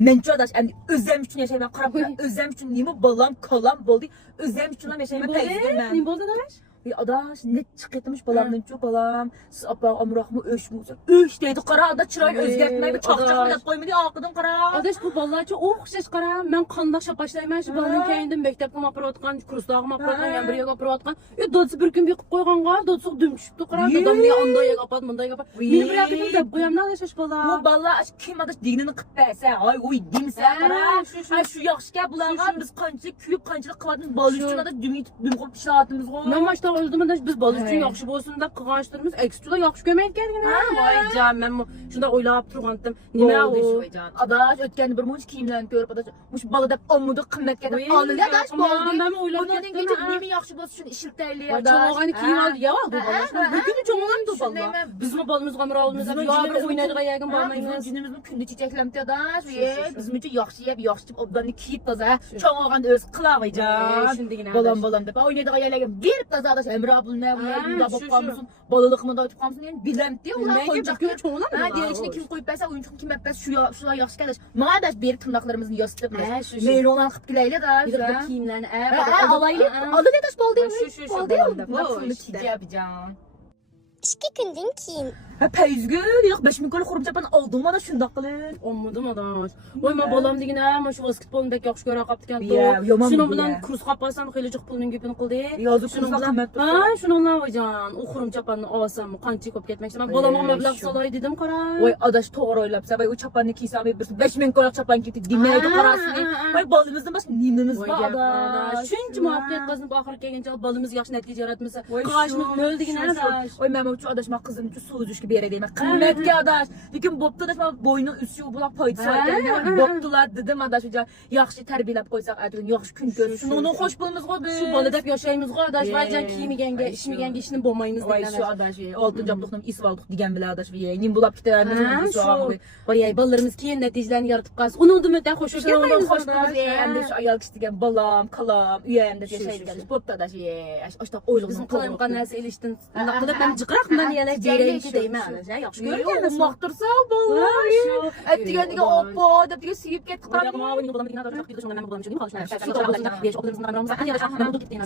Menço adaş, endi özlem üçün yaşayman qarab, özlem üçün nima balam, kalam boldu. Özlem üçün ham yaşayman payızdım. Ne boldu adaş? Adaş ne çıkıtmış balamdan çok balam. Siz apa amraqmı öşmüsün. Öş deydi qara da çırayın özgertmey bir çaqçaq dep qoymadı aqıdan qara. Adaş bu ballar çok oxşaş qara. Men qandaq şapaşlayman şu balın kayındım mektepga aparatqan, kursdagı aparatqan, yan bir yerga aparatqan. Do'tsi bir kun biqib qo'yganqa, do'tsi dum tushibdi qara. Dadam ne anda yega apat, munda yega apat. Meni bir yerga deb qo'yamda adaş bala. Bu balla kim adaş dignini qilib bersa, ay oy dimsa qara. Ay şu yaxshi bularga biz qancha kuyib qancha qiladigan bal uchun adaş dum yetib dum qilib ishlatimiz go. Men başta öldüm adaş biz bal uchun yaxshi bo'lsin deb qilganishtirimiz. Ekstra yaxshi ko'mayotganligini. Voy jan, men shunda o'ylab turgandim. Nima u? Adaş ötken bir muş kiyimlerini görüp adaş muş balı dep ommudu qimmatga dep alındı adaş boldu. Men o'ylab Bundan keyin nima yaxshi bo'lsa shuni ishiltaylik adaş. Çoğağını kiyim aldı ya aldı bala. Bugün çoğağını da bala. Bizim balımız qamrağımız ya bir oynaydığı yagın balmayız. Günümüzün kündü çiçeklemdi adaş. Bizim üçün yaxshi yeb yaxshi deb obdanı kiyip taza. Çoğağını öz qılavaycan. Balam dep oynadığı yerlerge bir taza adaş Emre abul ne bu da babamızın balılıqmı da ötüp qalsın yani bilemdi. Ulan koyacak çoğağını. Ha diye içine kim koyup bersə oyunçu kim etməz şular yaxşı gəlir. Mənə də bir tırnaqlarımızın yastıp. Meyrolan qıb giləylə də. Bir de kiyimlerini Alaylı. Adı ne daş baldı? Şu Baldı. baldı. Bunu çiçeğipcan. 2 gündən keyin Peyzgül, yox 5000 kol xurum çapan aldım da şundaq qılır. Olmadım adaş. Oy men balam degine ama şu basketbolun bek yaxshi ko'ra qaptikan. Şunun bilan kurs qapasam xeyli jiq pulning gepini qildi. Şunun bilan ha, şununla vajan. O xurum chapanni olsam qancha ko'p ketmoqchi. Men balamga mablag' solay dedim qara. Oy adaş to'g'ri o'ylabsa, voy o chapanni kiysam bir 5000 kol chapan ketdi demaydi qarasini. Voy balımızdan başqa nimimiz bor adaş. Shuncha muvaffaqiyat qazanib oxir kelguncha balimiz yaxshi natija yaratmasa, qashimiz nol degine adaş. Oy men uchu adaş men qizim uchu suv uzushga beray deyman. Qimmatga adaş. Lekin bo'pti adaş men bo'yni uchi bular foydasi ekan. Bo'ptilar dedim adaş uca yaxshi tarbiyalab qo'ysak, aytgan yaxshi kun ko'rsin. Uni xo'sh bo'limiz go biz. Shu bola deb yashaymiz go adaş. Vajan kiymaganga, ishmaganga ishni bo'lmaymiz degan adaş. Shu adaş, 6 jabduqni isib oldik degan bilan adaş. Nim bo'lib ketamiz. Voy balalarimiz keyin natijalarni yaratib qolsa, uni umiddan xo'sh kelmaymiz. Xo'sh bo'lamiz. Endi shu ayol kishi degan balam, qalam, uyamda yashaydigan. Bo'pti adaş. Ashta o'ylig'imiz qalam qanasi elishdan. Naqlab men jiqraq men yana berayki deyman adaş. Yaxshi ko'rgan. Maqtirsa bolalar. Aytgandiga oppo deb degan suyib ketdi. Qamavini bo'laman degan adaş. Qildi shundan men bo'laman. Shuni qolishlar. Shu qolishlar. Besh o'qilimizni qamramiz. Qancha yarashar. Men bu ketdim.